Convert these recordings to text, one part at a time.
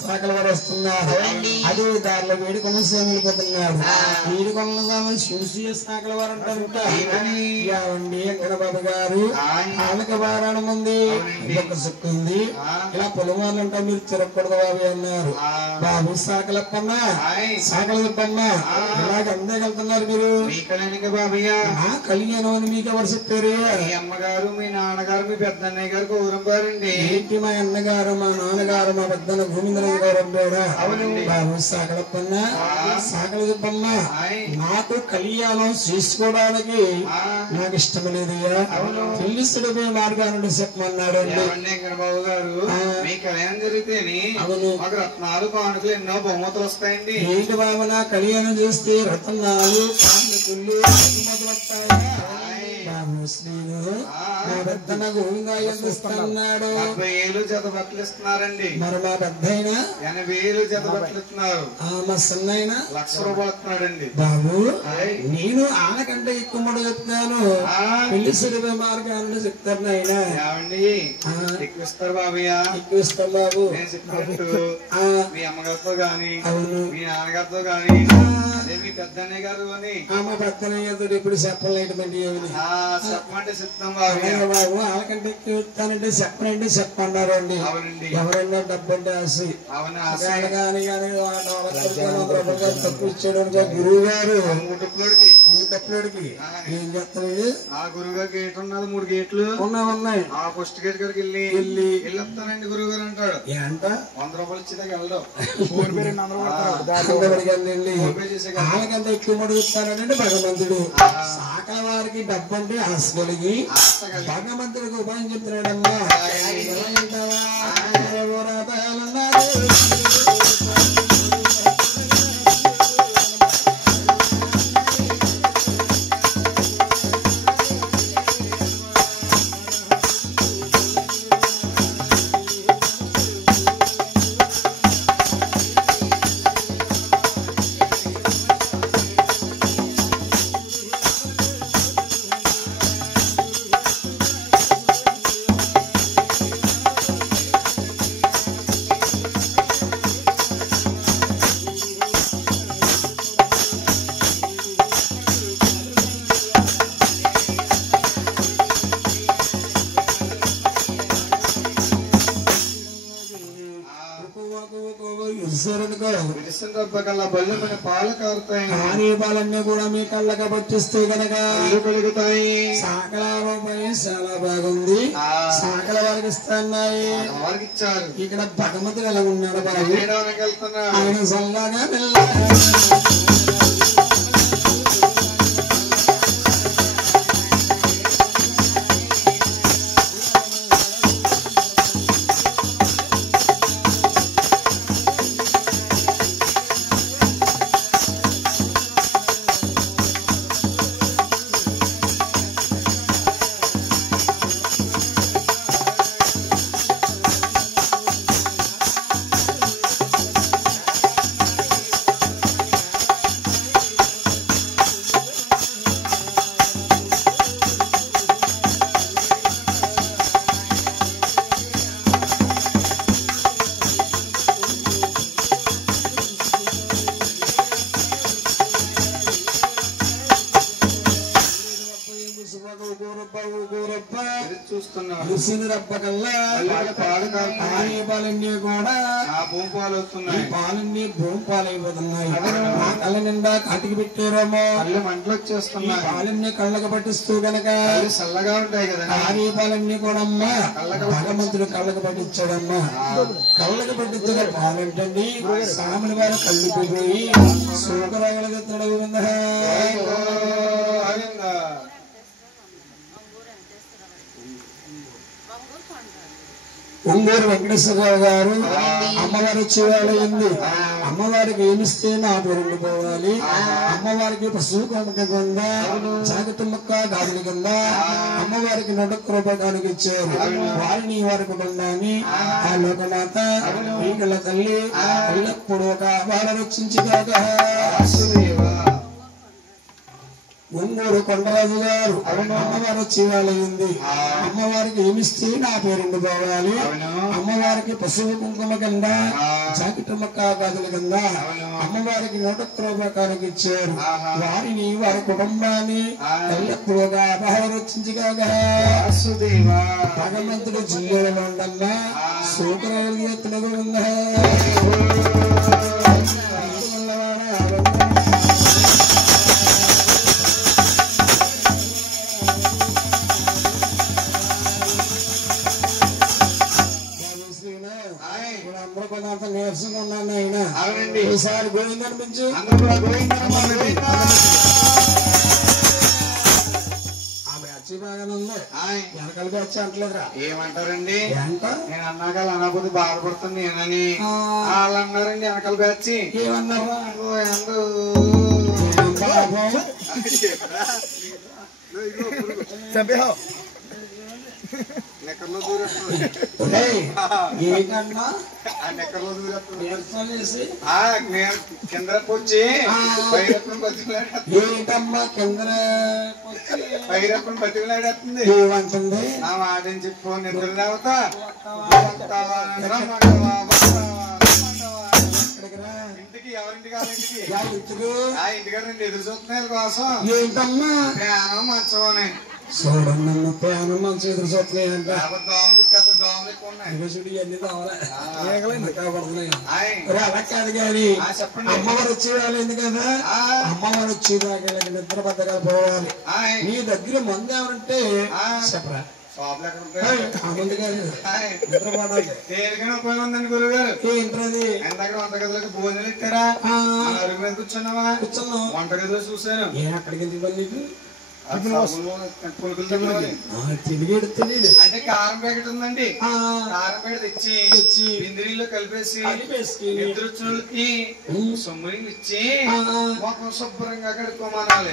సాకల వారు వస్తున్నారు. అదే దారిలో వేడుకొండ స్వామి వెళ్ళిపోతున్నాడు. వేడుకొండ స్వామి చూసి సాకల వారు అంటారండి ఎక్కడ బాబు గారు ఆమెకి వారాణం ఉంది, ఒక సుక్కు ఉంది, ఇలా పొలమాలు అంటా మీరు తిరగకూడదు బాబు అన్నారు. బాబు సాకలప్పన్న సాకల చెప్పన్న ఇలాగ అందగలుగుతున్నారు మీరు కళ్యాణం అని మీకు ఎవరు చెప్పారు? మీ అమ్మగారు మీ నాన్నగారు మీ పెద్ద అన్నయ్య గారు గౌరంబారండి. ఏంటి మా అన్నగారు మా నాన్నగారు మా పెద్దన్న గోవిందరాజు గారు అబ్బాడా? బాబు సాకలప్పన్న సాకల చెప్పన్న నాకు కళ్యాణం చేసుకోవడానికి నాకు ఇష్టం లేదయ్యా, పెళ్లిస్తుడు మార్గాన్ని చెప్పమన్నాడు అండి. బాబు గారు మీ కళ్యాణం జరిగితేనే మాకు రత్నాలు కానుకలు ఎన్నో బహుమతులు వస్తాయండి. ఏంటి బాబు నా కళ్యాణం చేస్తే రత్నాలు కానుకలు వస్తాయా? మా పెద్దన గోవిందాడు 70,000 జత బట్టలు ఇస్తున్నారండి. మరి మా పెద్దయినా 80,000 జత బట్టలు ఇస్తున్నారు. మా సన్నైనా ₹1,00,000 ఇస్తున్నాడండి. బాబు నేను ఆనకంటే ఎక్కువ మడు చెప్తాను, పెళ్లి సుడిపే మార్గాన్ని చెప్తాను ఆయన. ఏమండి ఎక్కువ ఇస్తారు బాబయ్య? ఎక్కువ ఇస్తాం బాబు. నేను చెప్పినట్టు మీ అమ్మగారితో గాని మీ నాన్నగారితో గాని అదే మీ పెద్ద అన్నయ్య గారు అని మా పెద్దనయ్యతో ఇప్పుడు చెప్పలేటండి చెప్పమంటే చెప్తాం బాబు. బాబు వాళ్ళకంటే ఎక్కువ ఇస్తానంటే చెప్పనండి చెప్పన్నారు అండి. ఎవరన్నా డబ్బు అంటే ఆశ కానీ తక్కువ ఇచ్చాడు గురువు గారు తప్పులోడికి ఏం చేస్తాడు? ఆ గురువు గారు గేట్ ఉన్నది 3 గేట్లు ఉన్నాయి. ఆ ఫస్ట్ గేట్ గారికి వెళ్ళి వస్తానండి గురువు గారు అంటాడు. ఏంట ₹100 ఇచ్చేదాకా వెళ్ళడం వాళ్ళకంటే ఎక్కువ మడుగుతానంటే భగవంతుడు. సాకల వారికి డబ్బు అంటే ఆశ కలిగి భగవంతుడికి ఉపాయం చెప్తున్నాడమ్మా. పాలన్నీ కూడా మీ కళ్ళగా పట్టిస్తే గనక కలుగుతాయి. సాకల రూపాయి చాలా బాగుంది, సాకల వారికి ఇస్తున్నాయి. ఇక్కడ భగవంతుడు ఎలా ఉన్నాడు బాబు? ఆయన సల్లగా పాలన్నీ కూడా పాలన్నీ భూమి పాలైపోతున్నాయి. కళ్ళ నిండా కాటికి పెట్టారేమో మంటలు వచ్చేస్తున్నాయి. పాలన్నీ కళ్ళకు పట్టిస్తూ గనక చల్లగా ఉంటాయి కదా. పాలన్నీ కూడా అమ్మా భగవంతుడు కళ్ళకు పట్టించాడమ్మా. కళ్ళకు పట్టించగా పాలంటండి సాముల వారు కళ్ళు పోయి సూకరాగలుగుతున్నాడు. ఒంగూరు వెంకటేశ్వరరావు గారు అమ్మవారు వచ్చేవాళ్ళయింది. అమ్మవారికి ఏమిస్తే నా పేరు ఉండిపోవాలి. అమ్మవారికి పశువు కనుక కింద జాకెట్ ముక్క గాజుల కింద అమ్మవారికి 100 రూపాయలు ఇచ్చారు. వారిని వారి కుటుంబాన్ని ఆ లోకమాత ఈగల తల్లి ఎల్లప్పుడూ ఒక బాల రక్షించుగాక. ఒంగూరు కొండరాజు గారు అమ్మవారు వచ్చేవాళ్ళయింది. అమ్మవారికి ఏమిస్తే నా పేరు ఉండిపోవాలి. అమ్మవారికి పశువు కుంకుమ కింద జాకెట్ ముక్క గాజుల కింద అమ్మవారికి 100 రూపాయలు ఇచ్చారు. వారిని వారి కుటుంబాన్ని ఎల్లప్పుడూగా అపహరించగా భగవంతుడు జిల్లాలో ఉండల్లా సూకరాలు ఉందా. అందరూ కొంత నీరసంగా ఉన్నాను ఆయన. ఈసారి గోవింద అనిపించు. బాగానే ఉంది. వెనకాల వచ్చి అంటలేదురా. ఏమంటారండి? నేను అన్నాక అనకపోతే బాధపడుతుంది నేనని వాళ్ళు అన్నారండి. వెనకాల వచ్చి ఏమన్నారు? ఏంటన్నా కిందరకొచ్చి ఏంటమ్మా కిందరపైరప్పని బతికిలాడేస్తుంది. ఏమంటుంది? నా మాట చెప్పు. నిద్ర లేవతా ఇంటికి ఎవరింటికి ఇంటికాడ ఎదురు చూస్తున్నాయి కోసం. ఏంటమ్మా ప్రాణం మంచమని చూడండి. ప్రాణం మంచి ఎదురు చూస్తున్నాయంట. అలా కాదు కానీ అమ్మవారు వచ్చేవాళ్ళు కదా. అమ్మవారు వచ్చేదాకా నిద్ర బద్దగా పోవాలి. నీ దగ్గర మందు ఏమంటే చెప్పరా. ఉపయోగం గురుగారు. ఏంటది? ఎందాక వంటగదిలోకి భోజనం ఇస్తారా? అరుగు మీద కూర్చున్నావా? కూర్చున్నావు. వంటగదిలో చూసాను. అక్కడికి ఎందుకు నీకు అంటే కారం ప్యాకెట్ ఉందండి. కారం ప్యాకెట్ తెచ్చి ఇంద్రిలో కలిపేసి నిద్రొచ్చులకి సొమ్ముని ఇచ్చి మొత్తం శుభ్రంగా కడుక్కోమనాలి.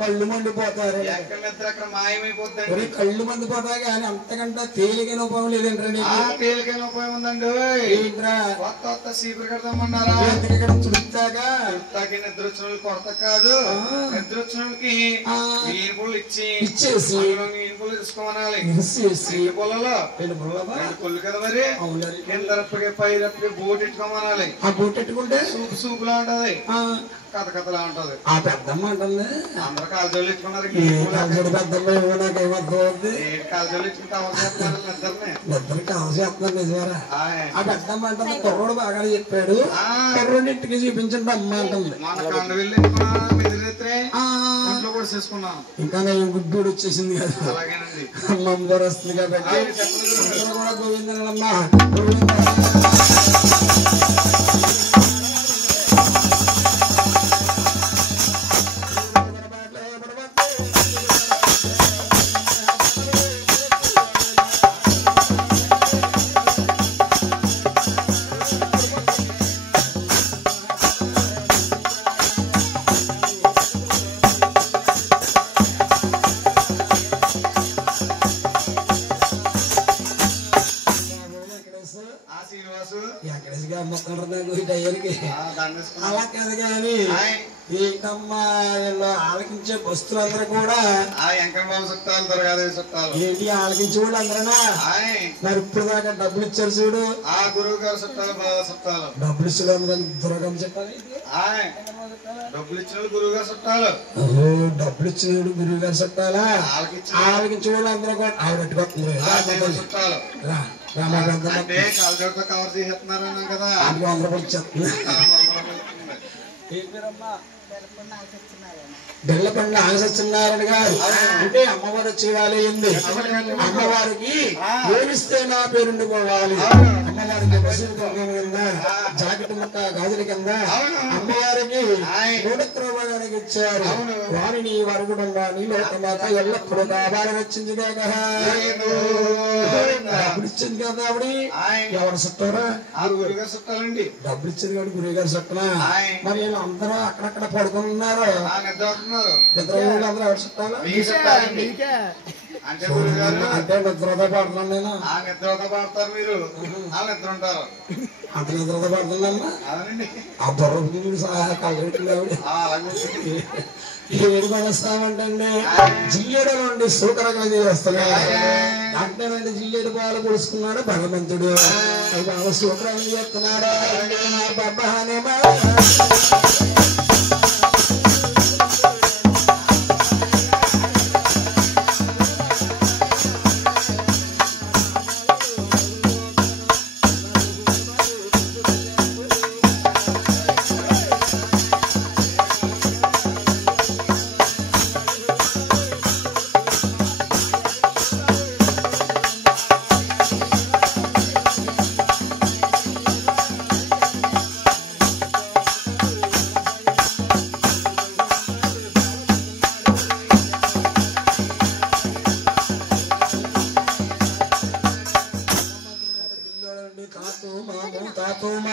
కళ్ళు మండిపోతారు. ఎక్కడ నిద్ర అక్కడ మాయమైపోతాయి. కళ్ళు మండిపోతాయి కానీ అంతకంటే తేలికైన ఉపయోగం లేదండి. తేలికైన ఉపయోగం ఉందండి. కొత్త కొత్త సీపులు కడతామన్నారా? చుట్టాకి నిద్ర వచ్చిన కొరత కాదు. నిద్ర వచ్చిన వాళ్ళకి ఇచ్చేసి తీసుకోమనాలి. కొల్లు కదా మరి. కిందరప్పకి పైరప్పకి బోట్ ఎట్టుకోమనాలి. ఆ బోట్ ఎట్టుకుంటే సూపులా ఉంటది. కథ కథలా ఉంటది. ఆ పెద్దమ్మ అంటుంది. అందరూ కాల్చోళ్ళు ఇచ్చుకున్నారు. పెద్దమ్మ నాకేమర్థమవుతుంది. కాల్చోళ్ళు ఇచ్చుకుంటే నిద్రని కాల్చేస్తున్నారు. నిజమేరా? ఆ పెద్దమ్మ అంటుంది. కుర్రోడు బాగా చెప్పాడు. కుర్రోడిని ఇంటికి చూపించండి అమ్మ అంటుంది. మన కండ వెళ్ళి ఇంకా గుడ్డూడు వచ్చేసింది కదా. అమ్మగారు వస్తుంది కాబట్టి కూడా గోవిందమ్మా అలా కాదు కానీ ఏంటమ్మా ఆలకించే వస్తువులందరూ కూడా ఏంటి ఆలకించే వాళ్ళు అందరూ మరి ఇప్పుడు దాకా డబ్బులు ఇచ్చారు చూడు. ఆ గురువు గారు చుట్టాలు బాగా చుట్టాలు. డబ్బులు ఇచ్చిన దురగం చెప్పాలి. డబ్బులు ఇచ్చిన గురువు గారు చుట్టాలు. డబ్బులు ఇచ్చిన గురువు గారు చుట్టాలా? ఆలకించే వాళ్ళు అందరూ కూడా ఆవిడట్టుకొస్తుంది చుట్టాలు. అంటే కాలుతో కవర్ చేసేస్తున్నారు కదా. అందరూ వచ్చేస్తున్నారు. ఏం పేరమ్మా? బెల్లపండ్ల ఆశిస్తున్నారని గారు అంటే అమ్మవారు వచ్చేయాలి అమ్మవారికి ఏమిస్తే నా పేరుండిపోవాలి అమ్మవారికి పశువు కుంకుమ కింద జాకెట్ ముక్క గాజుల కింద అమ్మవారికి గోడక్రోగానికి ఇచ్చారు వారిని వరుగుడుండాలి లోకమాత ఎల్లప్పుడూ కావాలని వచ్చింది డబ్బులు ఇచ్చింది కదా ఆవిడ ఎవరు చుట్టారా డబ్బులు ఇచ్చింది కాబట్టి గురువు గారు చుట్టనా మరి అందరూ అక్కడక్కడ పడుకున్నారు అందరూ ఎవరు చుట్టాలు అంటే నిద్రతో పడుతున్నాను నేను నిద్రతో పడతారు మీరు నిద్ర ఉంటారు అంత నిద్రతో పడుతున్నాను ఆ బుర్ర కళ్ళెట్టింది ఆవిడ ఏడు కొలుస్తామంటే జిల్లేడు నుండి సూకరంగా వస్తున్నాడు అంటేనండి జిల్లేడు పాలు పొడుచుకున్నాడు భగవంతుడు బాబు సూకరంగా చేస్తున్నాడు బాబానే తాతూ మామ